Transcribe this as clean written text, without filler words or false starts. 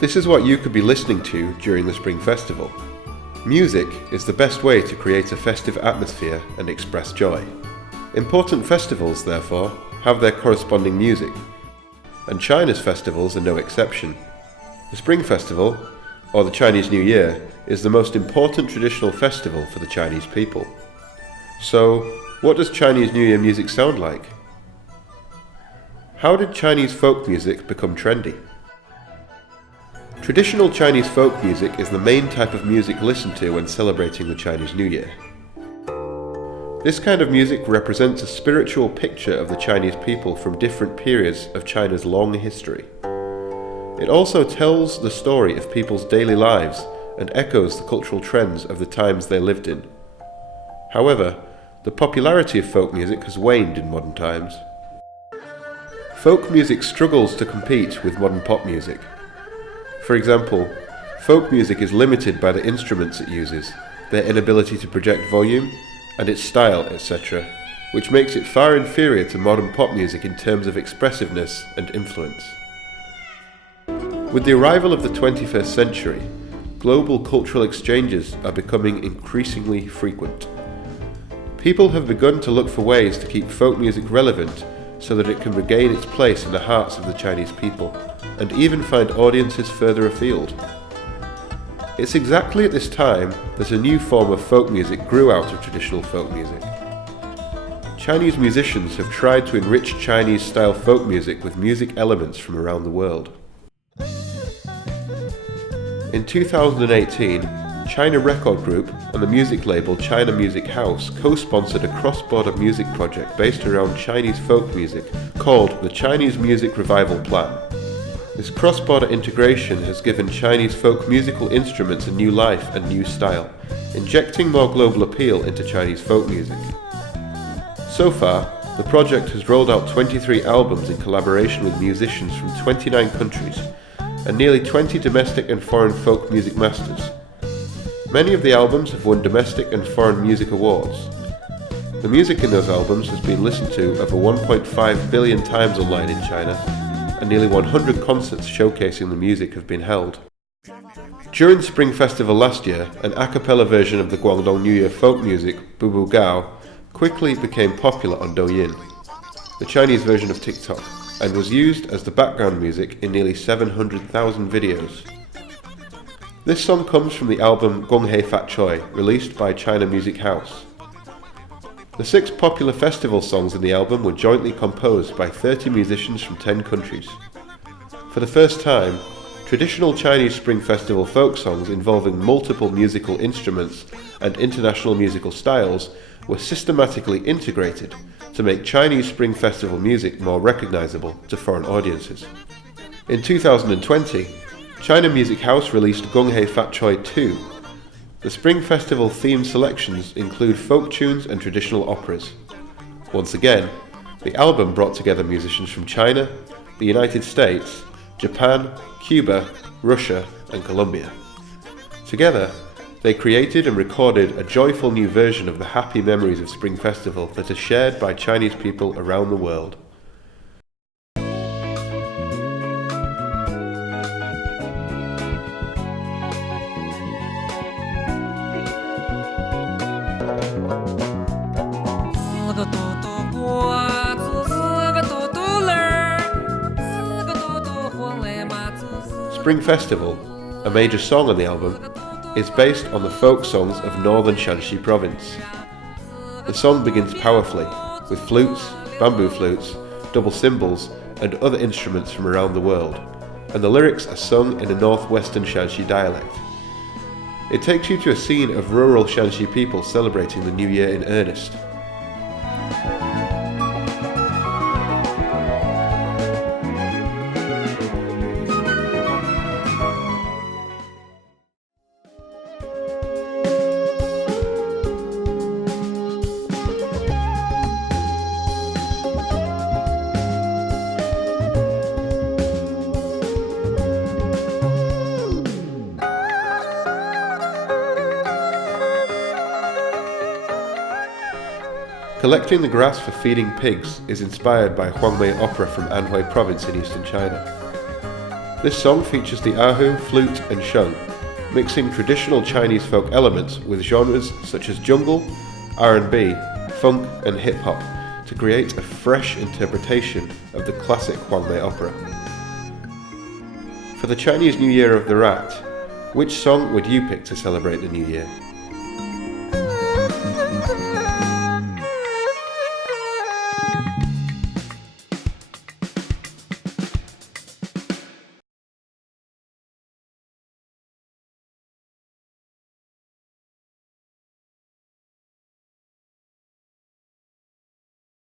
This is what you could be listening to during the Spring Festival. Music is the best way to create a festive atmosphere and express joy. Important festivals, therefore, have their corresponding music, and China's festivals are no exception. The Spring Festival, or the Chinese New Year, is the most important traditional festival for the Chinese people. So, what does Chinese New Year music sound like? How did Chinese folk music become trendy? Traditional Chinese folk music is the main type of music listened to when celebrating the Chinese New Year. This kind of music represents a spiritual picture of the Chinese people from different periods of China's long history. It also tells the story of people's daily lives and echoes the cultural trends of the times they lived in. However, the popularity of folk music has waned in modern times. Folk music struggles to compete with modern pop music. For example, folk music is limited by the instruments it uses, their inability to project volume, and its style, etc., which makes it far inferior to modern pop music in terms of expressiveness and influence. With the arrival of the 21st century, global cultural exchanges are becoming increasingly frequent. People have begun to look for ways to keep folk music relevant so that it can regain its place in the hearts of the Chinese people, and even find audiences further afield. It's exactly at this time that a new form of folk music grew out of traditional folk music. Chinese musicians have tried to enrich Chinese-style folk music with music elements from around the world. In 2018, China Record Group and the music label China Music House co-sponsored a cross-border music project based around Chinese folk music called the Chinese Music Revival Plan. This cross-border integration has given Chinese folk musical instruments a new life and new style, injecting more global appeal into Chinese folk music. So far, the project has rolled out 23 albums in collaboration with musicians from 29 countries and nearly 20 domestic and foreign folk music masters. Many of the albums have won domestic and foreign music awards. The music in those albums has been listened to over 1.5 billion times online in China, and nearly 100 concerts showcasing the music have been held. During the Spring Festival last year, an a cappella version of the Guangdong New Year folk music, Bu Bu Gao, quickly became popular on Douyin, the Chinese version of TikTok, and was used as the background music in nearly 700,000 videos. This song comes from the album Gong Hei Fat Choi, released by China Music House. The 6 popular festival songs in the album were jointly composed by 30 musicians from 10 countries. For the first time, traditional Chinese Spring Festival folk songs involving multiple musical instruments and international musical styles were systematically integrated to make Chinese Spring Festival music more recognizable to foreign audiences. In 2020, China Music House released Gong Hei Fat Choi 2. The Spring Festival themed selections include folk tunes and traditional operas. Once again, the album brought together musicians from China, the United States, Japan, Cuba, Russia, and Colombia. Together, they created and recorded a joyful new version of the happy memories of Spring Festival that are shared by Chinese people around the world. Spring Festival, a major song on the album, is based on the folk songs of northern Shanxi province. The song begins powerfully, with flutes, bamboo flutes, double cymbals, and other instruments from around the world, and the lyrics are sung in a northwestern Shanxi dialect. It takes you to a scene of rural Shanxi people celebrating the New Year in earnest. Collecting the grass for feeding pigs is inspired by Huangmei opera from Anhui province in eastern China. This song features the erhu, flute and sheng, mixing traditional Chinese folk elements with genres such as jungle, R&B, funk and hip-hop to create a fresh interpretation of the classic Huangmei opera. For the Chinese New Year of the Rat, which song would you pick to celebrate the New Year?